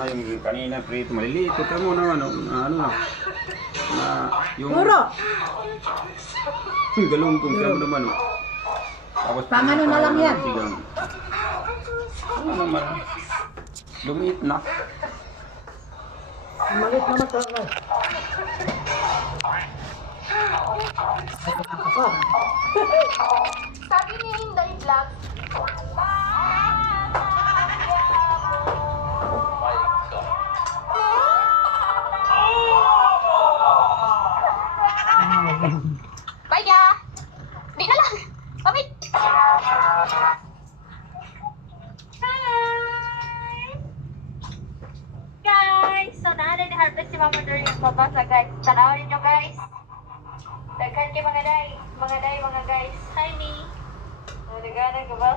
na yung kanina prito maliliit. Ito mo na ano na yung galunggong siya mo naman. Tapos Pangano na lang yan. Ano naman? Lumiit na. Malit naman ito. Sabi ni Inday Vlog, Baya! Di na lang! Pamit! Hi! Guys! So, naalay na harvest si Mama Dory yung babasa, guys. Tanawin nyo, guys. Daghan kay mga day, mga guys. Hi, me. Nagana ka ba?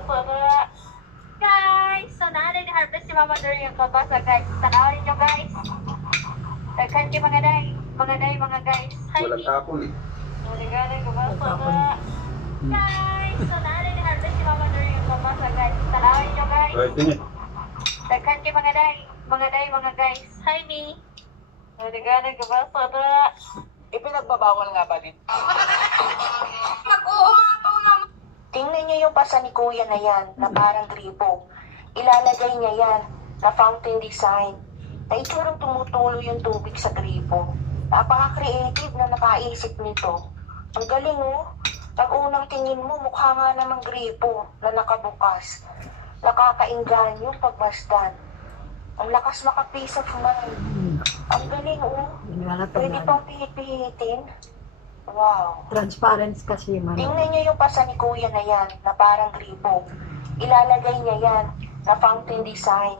Guys! So, naalay na harvest si Mama Dory yung babasa, guys. Tanawin nyo, guys. Daghan kay mga day, mga guys. Hi, me. Walang tapon eh. Nagana ka ba? Guys! So, naalay na harvest si Mama Dory yung babasa, guys. Tanawin nyo, guys. Right din eh. Daghan kay mga day, mga guys. Hi, me. Nagana ka ba? Ipinagbabawal nga ba din? Nag-uumapaw naman. Tingnan niyo yung pasa ni Kuya na yan, na parang gripo. Ilalagay niya yan, na fountain design. Na itsurang tumutulo yung tubig sa gripo. Napaka-creative na nakaisip nito. Ang galing oh. Pag unang tingin mo, mukha nga namang gripo na nakabukas. Nakakainganyo pagmasdan. Ang lakas maka-peace of mind. Ang galing oh. Pwede pang pihit-pihitin. Wow. Transparent kasi man. Tingnan niyo yung pasa ni Kuya na yan, na parang gripo. Ilalagay niya yan, na fountain design.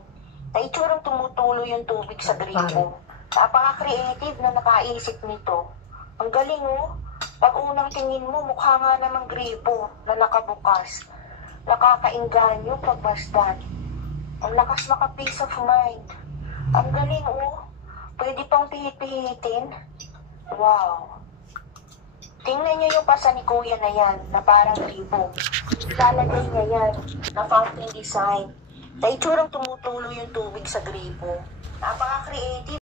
Na itsurang tumutulo yung tubig sa gripo. Napaka-creative na nakaisip nito. Ang galing oh. Pag unang tingin mo, mukha nga namang gripo na nakabukas. Nakakainganyo pagmasdan. Ang lakas maka-peace of mind. Ang galing oh. Pwede pang pihit-pihitin. Wow. Tingnan niyo yung pasa ni Kuya na yan, na parang gripo. Ilalagay niya yan, na fountain design. Na itsurang tumutulo yung tubig sa gripo. Napaka-creative.